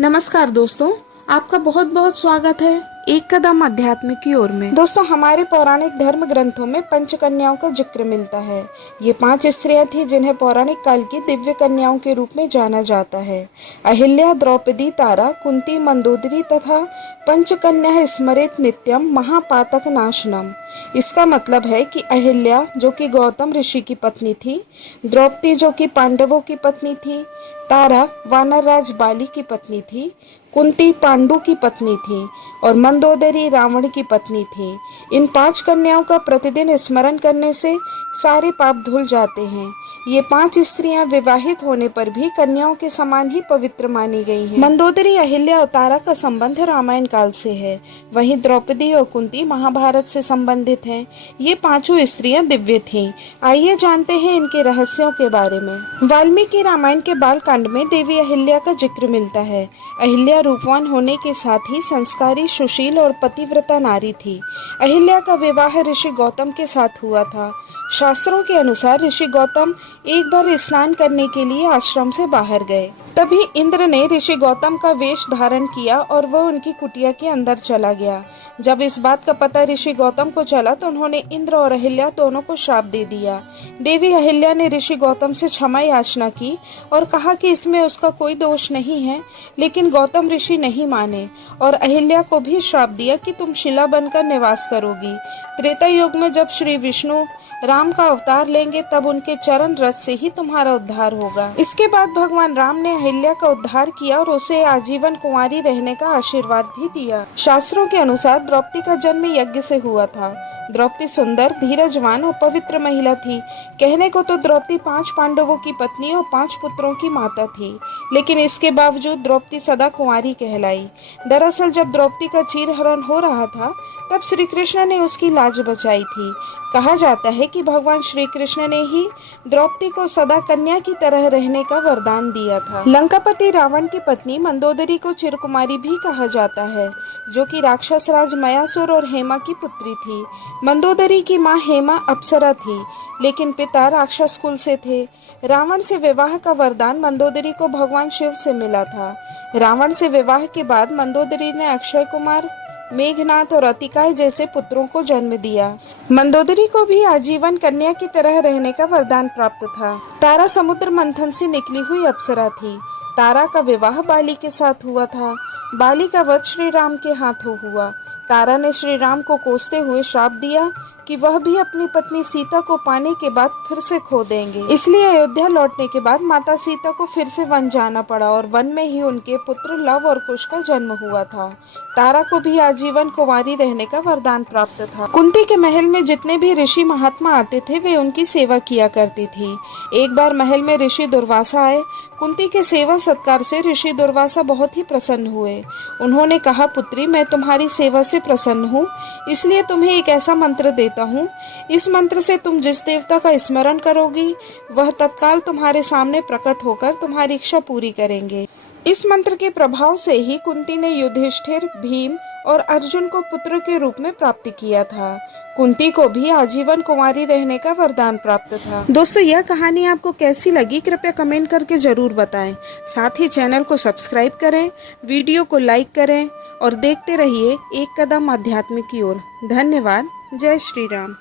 नमस्कार दोस्तों, आपका बहुत बहुत स्वागत है एक कदम अध्यात्म की ओर में। दोस्तों, हमारे पौराणिक धर्म ग्रंथों में पंचकन्याओं का जिक्र मिलता है। ये 5 स्त्रियां थी जिन्हें पौराणिक काल की दिव्य कन्याओं के रूप में जाना जाता है। अहिल्या, द्रौपदी, तारा, कुंती, मंदोदरी तथा पंचकन्या स्मरेत नित्यम महापातक नाशनम। इसका मतलब है कि अहिल्या जो कि गौतम ऋषि की पत्नी थी, द्रौपदी जो कि पांडवों की पत्नी थी, तारा वानर राज बाली की पत्नी थी, कुंती पांडु की पत्नी थी और मंदोदरी रावण की पत्नी थी। इन 5 कन्याओं का प्रतिदिन स्मरण करने से सारे पाप धुल जाते हैं। ये 5 स्त्रियां विवाहित होने पर भी कन्याओं के समान ही पवित्र मानी गई हैं। मंदोदरी, अहिल्या और तारा का संबंध रामायण काल से है, वहीं द्रौपदी और कुंती महाभारत से संबंधित हैं। ये 5 स्त्रियां दिव्य थीं। आइए जानते हैं इनके रहस्यों के बारे में। वाल्मीकि रामायण के बाल कांड में देवी अहिल्या का जिक्र मिलता है। अहिल्या रूपवान होने के साथ ही संस्कारी, सुशील और पतिव्रता नारी थी। अहिल्या का विवाह ऋषि गौतम के साथ हुआ था। शास्त्रों के अनुसार ऋषि गौतम एक बार स्नान करने के लिए आश्रम से बाहर गए। तभी इंद्र ने ऋषि गौतम का वेश धारण किया और वह उनकी कुटिया के अंदर चला गया। जब इस बात का पता ऋषि गौतम को चला तो उन्होंने इंद्र और अहिल्या दोनों को श्राप दे दिया। देवी अहिल्या ने ऋषि गौतम से क्षमा याचना की और कहा कि इसमें उसका कोई दोष नहीं है, लेकिन गौतम ऋषि नहीं माने और अहिल्या को भी श्राप दिया कि तुम शिला बनकर निवास करोगी। त्रेता युग में जब श्री विष्णु राम का अवतार लेंगे तब उनके चरण रथ से ही तुम्हारा उद्धार होगा। इसके बाद भगवान राम ने अहिल्या का उद्धार किया और उसे आजीवन कुंवारी रहने का आशीर्वाद भी दिया। शास्त्रों के अनुसार द्रौपदी का जन्म यज्ञ से हुआ था। द्रौपदी सुंदर, धीरजवान और पवित्र महिला थी। कहने को तो द्रौपदी 5 पांडवों की पत्नी और 5 पुत्रों की माता थी, लेकिन इसके बावजूद द्रौपदी सदा कुंवारी कहलाई। दरअसल जब द्रौपदी का चीरहरण हो रहा था तब श्री कृष्ण ने उसकी लाज बचाई थी। कहा जाता है कि भगवान श्री कृष्ण ने ही द्रौपदी को सदा कन्या की तरह रहने का वरदान दिया था। लंकापति रावण की पत्नी मंदोदरी को चिरकुमारी भी कहा जाता है, जो कि राक्षस राज मयासुर और हेमा की पुत्री थी। मंदोदरी की मां हेमा अप्सरा थी, लेकिन पिता राक्षस कुल से थे। रावण से विवाह का वरदान मंदोदरी को भगवान शिव से मिला था। रावण से विवाह के बाद मंदोदरी ने अक्षय कुमार, मेघनाथ और अतिकाय जैसे पुत्रों को जन्म दिया। मंदोदरी को भी आजीवन कन्या की तरह रहने का वरदान प्राप्त था। तारा समुद्र मंथन से निकली हुई अप्सरा थी। तारा का विवाह बाली के साथ हुआ था। बाली का वध श्री राम के हाथों हुआ। तारा ने श्री राम को कोसते हुए श्राप दिया कि वह भी अपनी पत्नी सीता को पाने के बाद फिर से खो देंगे। इसलिए अयोध्या लौटने के बाद माता सीता को फिर से वन जाना पड़ा और वन में ही उनके पुत्र लव और कुश का जन्म हुआ था। तारा को भी आजीवन कुंवारी रहने का वरदान प्राप्त था। कुंती के महल में जितने भी ऋषि महात्मा आते थे वे उनकी सेवा किया करती थी। एक बार महल में ऋषि दुर्वासा आए। कुंती के सेवा सत्कार से ऋषि दुर्वासा बहुत ही प्रसन्न हुए। उन्होंने कहा, पुत्री, मैं तुम्हारी सेवा से प्रसन्न हूँ, इसलिए तुम्हें एक ऐसा मंत्र देता हूँ। इस मंत्र से तुम जिस देवता का स्मरण करोगी वह तत्काल तुम्हारे सामने प्रकट होकर तुम्हारी इच्छा पूरी करेंगे। इस मंत्र के प्रभाव से ही कुंती ने युधिष्ठिर, भीम और अर्जुन को पुत्र के रूप में प्राप्त किया था। कुंती को भी आजीवन कुंवारी रहने का वरदान प्राप्त था। दोस्तों, यह कहानी आपको कैसी लगी कृपया कमेंट करके जरूर बताएं। साथ ही चैनल को सब्सक्राइब करें, वीडियो को लाइक करें और देखते रहिए एक कदम आध्यात्म की ओर। धन्यवाद। जय श्री राम।